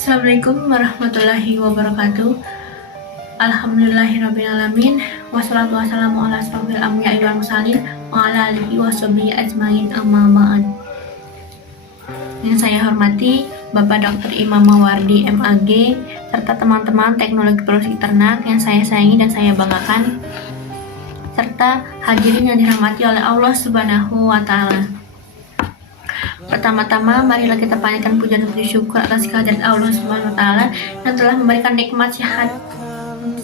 Assalamualaikum warahmatullahi wabarakatuh. Alhamdulillahirrabbilalamin. Wassalatu wassalamu ala asrofil anbiya'i wal mursalin wa ala alihi washabihi ajmain, amma ba'd. Yang saya hormati Bapak Dr. Imam Mawardi MAG serta teman-teman teknologi produksi ternak yang saya sayangi dan saya banggakan, serta hadirin yang dirahmati oleh Allah Subhanahu wa Ta'ala. Pertama-tama, marilah kita panjatkan puja dan puji syukur atas kehadirat Allah Subhanahu wa Ta'ala yang telah memberikan nikmat sehat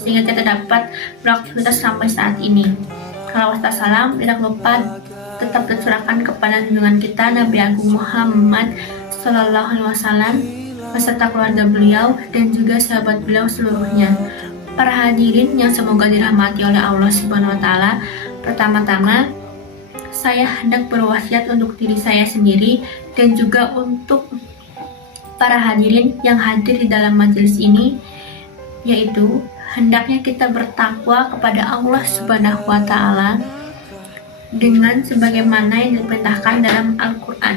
sehingga kita dapat beraktivitas sampai saat ini. Kalau wassalam, tidak lupa tetap tercurahkan kepada junjungan kita Nabi Agung Muhammad Sallallahu Alaihi Wasallam beserta keluarga beliau dan juga sahabat beliau seluruhnya. Para hadirin yang semoga dirahmati oleh Allah Subhanahu wa Ta'ala, pertama-tama saya hendak berwasiat untuk diri saya sendiri dan juga untuk para hadirin yang hadir di dalam majelis ini, yaitu hendaknya kita bertakwa kepada Allah Subhanahu wa Ta'ala dengan sebagaimana yang diperintahkan dalam Al-Quran.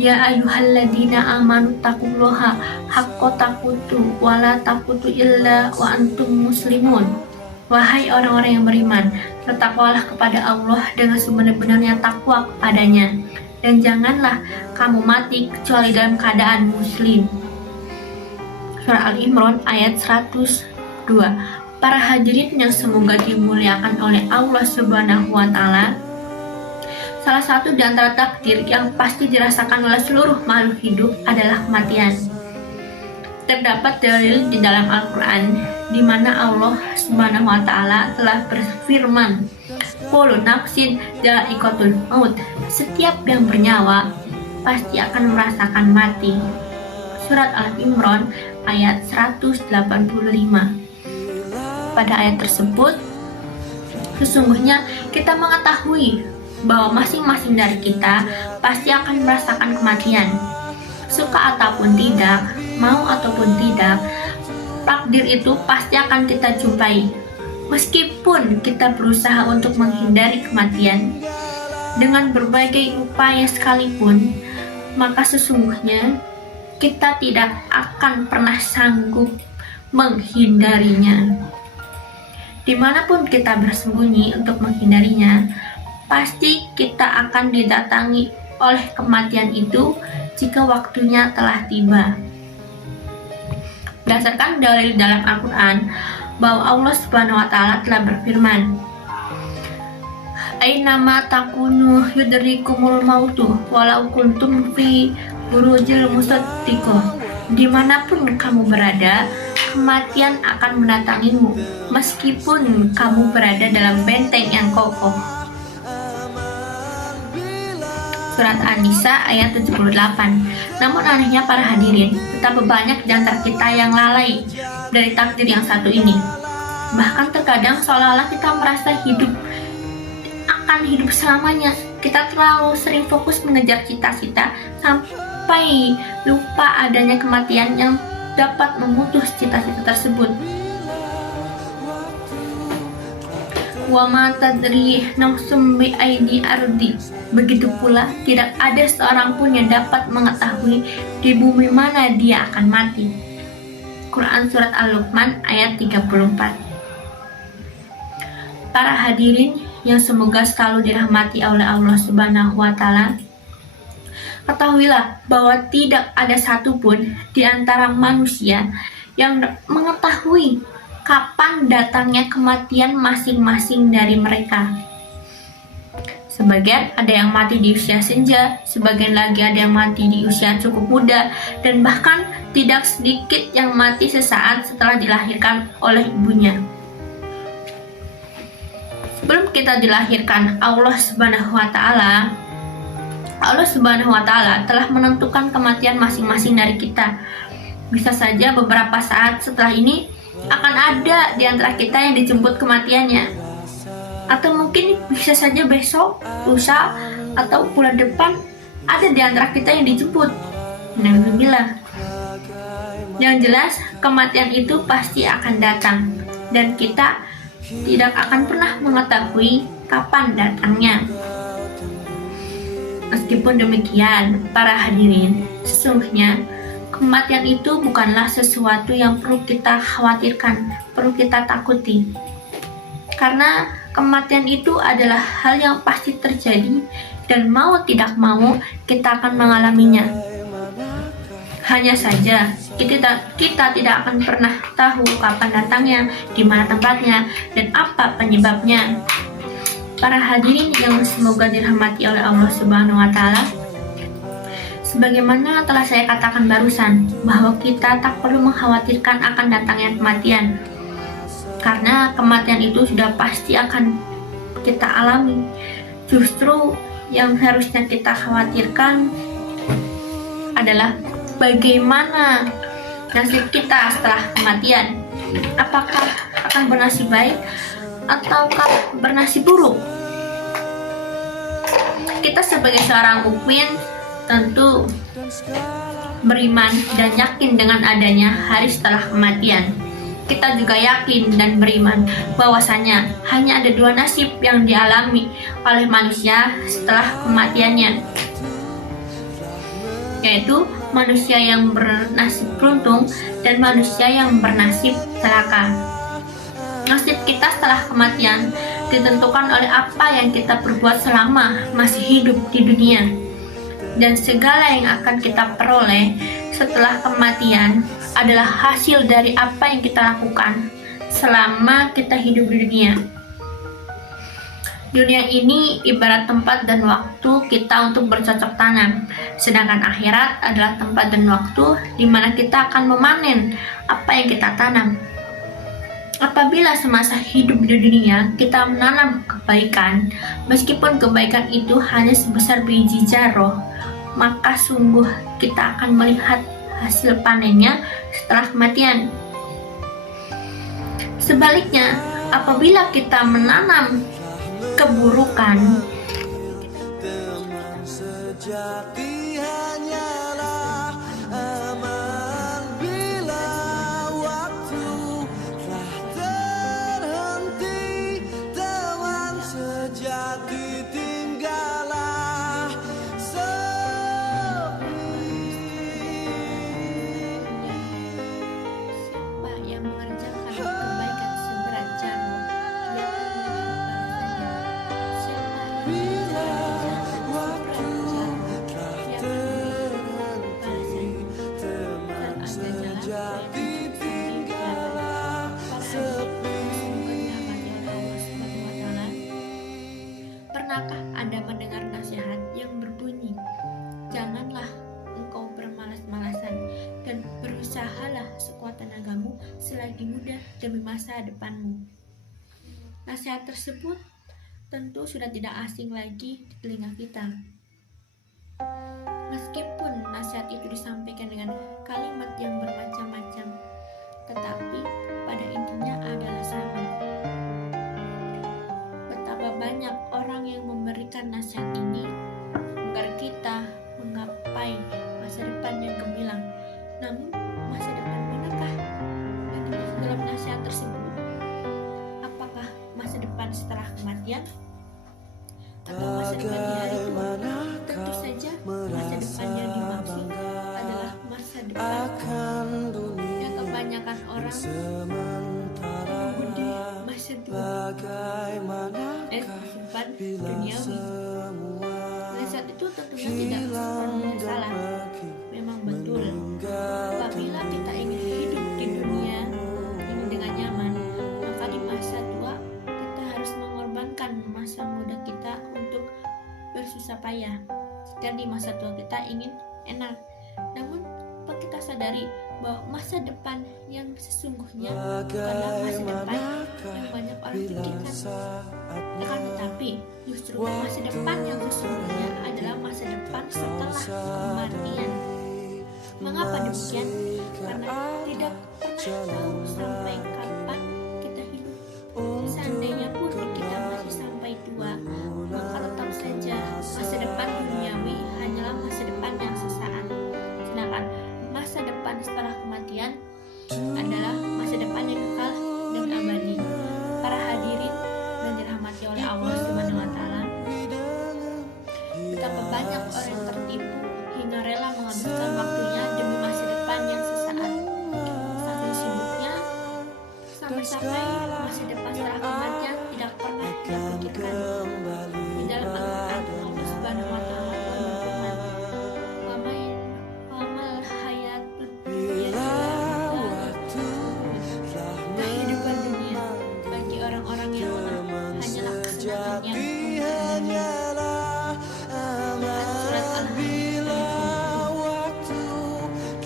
Ya ayyuhalladzina amanu taqullaha haqqa taqatuhu wa la taqutu illa wa antum muslimun. Wahai orang-orang yang beriman, bertakwalah kepada Allah dengan sebenar-benarnya takwa kepadanya, dan janganlah kamu mati kecuali dalam keadaan muslim. Surah Al-Imran ayat 102. Para hadirin yang semoga dimuliakan oleh Allah Subhanahu wa Ta'ala, salah satu di antara takdir yang pasti dirasakan oleh seluruh makhluk hidup adalah kematian. Terdapat dalil di dalam Al-Quran di mana Allah Subhanahu wa Ta'ala telah berfirman, kullu nafsin dha'iqatul maut, setiap yang bernyawa pasti akan merasakan mati. Surat Al-Imran ayat 185. Pada ayat tersebut, sesungguhnya kita mengetahui bahwa masing-masing dari kita pasti akan merasakan kematian. Suka ataupun tidak, mau ataupun tidak, takdir itu pasti akan kita jumpai. Meskipun kita berusaha untuk menghindari kematian dengan berbagai upaya sekalipun, maka sesungguhnya kita tidak akan pernah sanggup menghindarinya. Dimanapun kita bersembunyi untuk menghindarinya, pasti kita akan didatangi oleh kematian itu jika waktunya telah tiba. Berdasarkan dalil dalam Al-Quran bahwa Allah Subhanahu wa Ta'ala telah berfirman, Ainama takunu yudrikumul mautu walau kuntum fi burujil musaddiqah. Dimanapun kamu berada, kematian akan mendatangimu meskipun kamu berada dalam benteng yang kokoh. Surat An-Nisa ayat 78. Namun anehnya para hadirin, betapa banyak di antara kita yang lalai dari takdir yang satu ini. Bahkan terkadang seolah-olah kita merasa akan hidup selamanya. Kita terlalu sering fokus mengejar cita-cita sampai lupa adanya kematian yang dapat memutus cita-cita tersebut. Wa ma tadri nafsum bi aidi ardi. Begitu pula tidak ada seorang pun yang dapat mengetahui di bumi mana dia akan mati. Quran surat Al-Luqman ayat 34. Para hadirin yang semoga selalu dirahmati oleh Allah Subhanahu wa Ta'ala, ketahuilah bahwa tidak ada satupun di antara manusia yang mengetahui kapan datangnya kematian masing-masing dari mereka. Sebagian ada yang mati di usia senja, sebagian lagi ada yang mati di usia cukup muda, dan bahkan tidak sedikit yang mati sesaat setelah dilahirkan oleh ibunya. Sebelum kita dilahirkan, Allah Subhanahu wa Ta'ala telah menentukan kematian masing-masing dari kita. Bisa saja beberapa saat setelah ini akan ada di antara kita yang dijemput kematiannya, atau mungkin bisa saja besok, lusa, atau bulan depan ada di antara kita yang dijemput. Alhamdulillah. Yang jelas kematian itu pasti akan datang dan kita tidak akan pernah mengetahui kapan datangnya. Meskipun demikian, para hadirin, sesungguhnya Kematian itu bukanlah sesuatu yang perlu kita khawatirkan, perlu kita takuti. Karena kematian itu adalah hal yang pasti terjadi dan mau tidak mau kita akan mengalaminya. Hanya saja kita tidak akan pernah tahu kapan datangnya, di mana tempatnya, dan apa penyebabnya. Para hadirin yang semoga dirahmati oleh Allah Subhanahu wa Ta'ala, sebagaimana telah saya katakan barusan, bahwa kita tak perlu mengkhawatirkan akan datangnya kematian. Karena kematian itu sudah pasti akan kita alami. Justru yang harusnya kita khawatirkan adalah bagaimana nasib kita setelah kematian. Apakah akan bernasib baik ataukah bernasib buruk? Kita sebagai seorang mukmin tentu beriman dan yakin dengan adanya hari setelah kematian. Kita juga yakin dan beriman bahwasanya hanya ada dua nasib yang dialami oleh manusia setelah kematiannya, yaitu manusia yang bernasib beruntung dan manusia yang bernasib celaka. Nasib kita setelah kematian ditentukan oleh apa yang kita perbuat selama masih hidup di dunia. Dan segala yang akan kita peroleh setelah kematian adalah hasil dari apa yang kita lakukan selama kita hidup di dunia. Dunia ini ibarat tempat dan waktu kita untuk bercocok tanam, sedangkan akhirat adalah tempat dan waktu di mana kita akan memanen apa yang kita tanam. Apabila semasa hidup di dunia kita menanam kebaikan, meskipun kebaikan itu hanya sebesar biji jaroh, maka sungguh kita akan melihat hasil panennya setelah kematian. Sebaliknya, apabila kita menanam keburukan, pernahkah Anda mendengar nasihat yang berbunyi, "Janganlah engkau bermalas-malasan dan berusahalah sekuat tenagamu selagi muda demi masa depanmu." Nasihat tersebut tentu sudah tidak asing lagi di telinga kita. Meskipun nasihat itu disampaikan dengan kalimat yang bermacam-macam, tetapi pada intinya adalah sama. Betapa banyak orang yang memberikan nasihat ini agar kita menggapai masa depan yang gemilang. Namun, masa depan manakah yang dimaksud dalam nasihat tersebut? Apakah masa depan setelah kematian? Atau masa depan di hari tua? Tentu saja masa depan yang dimaksud adalah masa depan yang kebanyakan orang mengundi masa tua, kehidupan duniawi. Oleh saat itu tentunya tidak sepenuhnya salah. Memang betul, apabila kita ingin hidup di dunia ini dengan nyaman, maka di masa tua kita harus mengorbankan masa muda kita untuk bersusah payah. Jika di masa tua kita ingin enak, namun kita sadari bahwa masa depan yang sesungguhnya bukanlah masa depan yang banyak orang pikirkan. Akan tetapi justru masa depan yang sesungguhnya adalah masa depan setelah kematian. Mengapa demikian? Karena tidak pernah tahu sampai kapan kita hidup. Seandainya pun kita masih sampai tua, maka tetap saja masa depan duniawi hanyalah masa depan yang sesaat. Sedangkan masa depan setelah kematian adalah masa depan yang kekal dan abadi. Para hadirin yang dirahmati oleh Allah Subhanahu wa Ta'ala, betapa banyak orang yang tertipu hingga rela menghabiskan waktunya demi masa depan sampai masa depan setelah kematian tidak pernah kita pikirkan. Di dalam Al-Quran, Allah Subhanahu wa Ta'ala berfirman, "Wamal hayatud dunya kehidupan dunia bagi orang-orang yang lemah hanyalah kesenangan Surat Al-Hajj.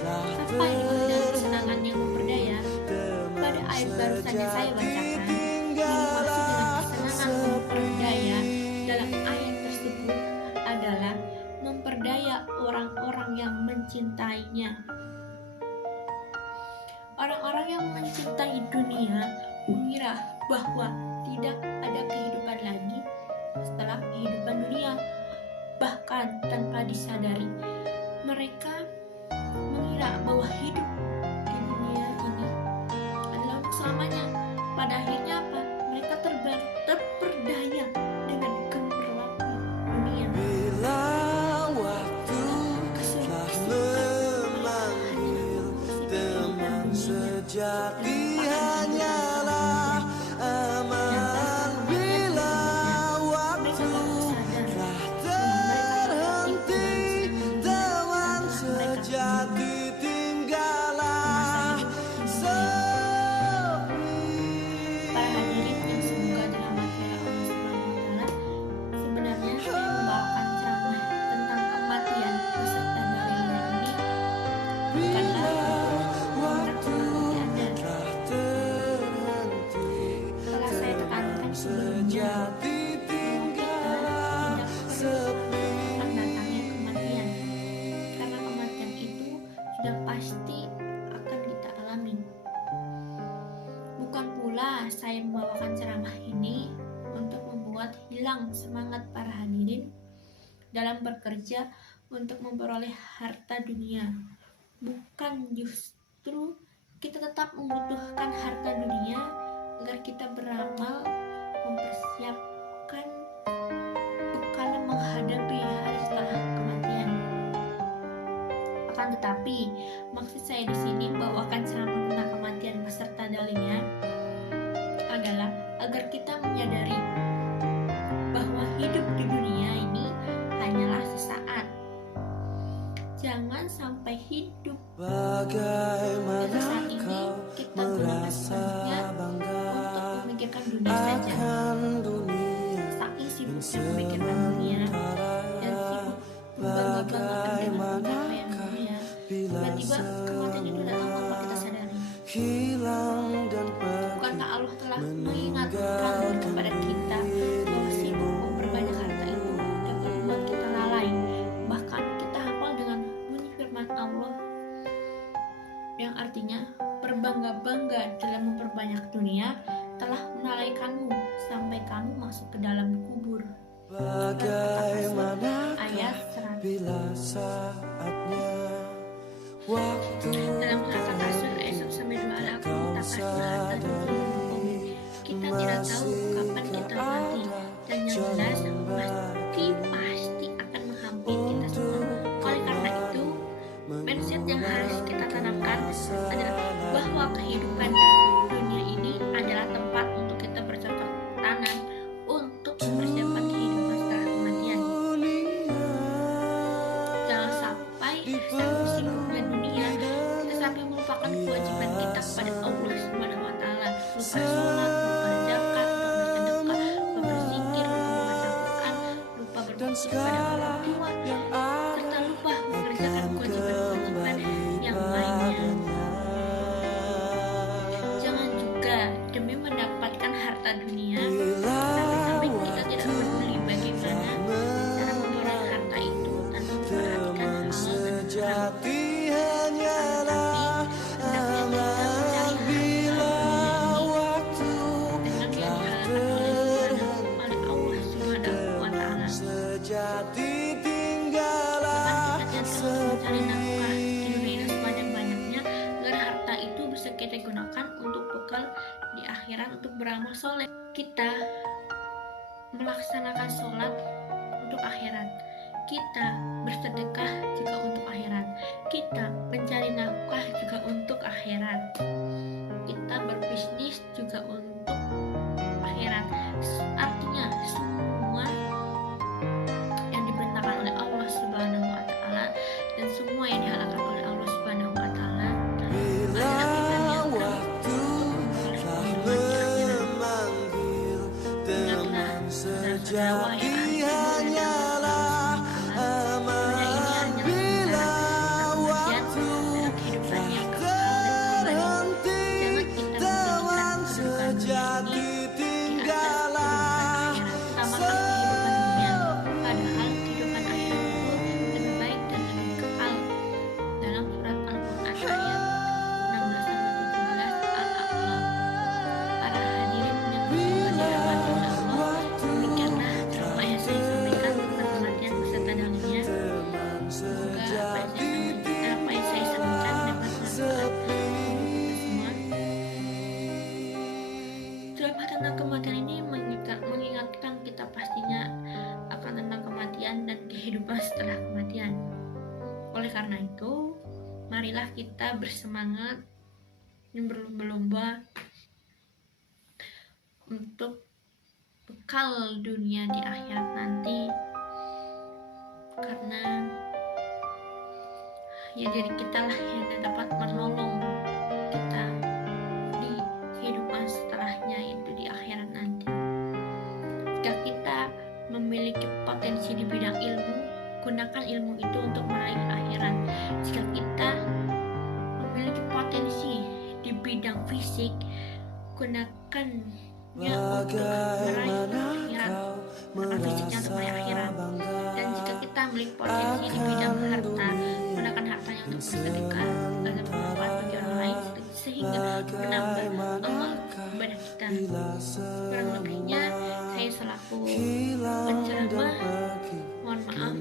Apa itu dan kesenangan yang memperdaya? Pada ayat baru saja saya bacakan, yang dimaksud dengan kesenangan memperdaya dalam ayat tersebut adalah memperdaya orang-orang yang mencintainya. Orang-orang yang mencintai dunia mengira bahwa tidak ada kehidupan lagi setelah kehidupan dunia. Bahkan tanpa disadari, mereka mengira bahwa hidup di dunia ini adalah untuk selamanya. Pada akhirnya apa? Mereka terperdaya dengan gemerlap dunia. Sejati hanyalah aman bila waktu telah terhenti. Teman sejati tinggallah sepi. Para hadirin yang semoga dirahmati Allah Subhanahu wa Ta'ala, sebenarnya saya membawakan ceramah tentang kematian beserta dalilnya ini bukanlah sejati tinggallah sepi. Datangnya kematian, karena kematian itu sudah pasti akan kita alami. Bukan pula saya membawakan ceramah ini untuk membuat hilang semangat para hadirin dalam bekerja untuk memperoleh harta dunia. Bukan, justru kita tetap membutuhkan harta dunia agar kita beramal, mempersiapkan bekal menghadapi hari setelah kematian. Akan tetapi, maksud saya di sini membawakan ceramah tentang kematian beserta dalilnya adalah agar kita menyadari bahwa hidup di dunia ini hanyalah sesaat. Jangan sampai hidup sesaat ini kita gunakan sepenuhnya untuk memikirkan dunia saja. Saking sibuknya memikirkan dunia dan sibuk berbangga-banggakan dengan pencapaian dunia, tiba-tiba kematian itu datang tanpa kita sadari. Bukankah Allah telah mengingatkan kepada kita bahwa sibuk memperbanyak harta itu dapat membuat kita lalai? Bahkan kita hafal dengan bunyi firman Allah yang artinya berbangga-bangga dalam memperbanyak dunia telah melalaikanmu sampai kamu masuk ke dalam kubur. Bagaimana ayat 100. bila saatnya waktu Dalam surat Al-Kasr ayat 1-2 aku menetapkan harta dunia untuk bumi. Kita tidak tahu kapan kita mati, dan yang jelas pasti akan menghampiri kita semua. Oleh karena itu, mindset yang harus kita tanamkan adalah bahwa kehidupan dunia ini adalah tempat untuk kita bercocok tanam untuk mempersiapkan kehidupan setelah kematian. Jangan sampai saking sibuknya dunia kita sampai melupakan kewajiban kita kepada Allah Subhanahu wa Ta'ala, lupa sholat, lupa zakat, lupa bersedekah, lupa berzikir, lupa membaca Quran, lupa berbakti kepada orang tua, serta lupa mengerjakan kewajiban-kewajiban yang lainnya. Jangan juga demi mendapatkan harta dunia sampai-sampai kita tidak peduli bagaimana cara memperoleh harta itu tanpa memperhatikan halal dan haram. sejati hanyalah aman bila waktu dengan yang dihalalkan oleh Allah Subhanahu wa Ta'ala. sejati tinggallah Maka kita mencari nafkah di dunia ini sebanyak-banyaknya agar harta itu bisa kita gunakan untuk bekal di akhirat untuk beramal soleh. Kita melaksanakan sholat untuk akhirat, kita bersedekah juga untuk akhirat, kita mencari nafkah juga untuk akhirat, kita berbisnis juga marilah kita bersemangat dan berlomba-lomba untuk bekal dunia di akhirat nanti, karena ya diri kita lah yang dapat menolong kita di kehidupan setelahnya, itu di akhirat nanti. Jika kita memiliki potensi di bidang ilmu, gunakan ilmu itu untuk meraih akhirat. Jika kita memiliki potensi di bidang fisik, gunakannya untuk meraih akhirat, gunakan fisiknya untuk meraih akhirat. Dan jika kita memiliki potensi di bidang harta, gunakan hartanya untuk bersedekah dan bermanfaat bagi orang lain, sehingga menambah amal ibadah kita. Kurang lebihnya saya selaku penceramah mohon maaf.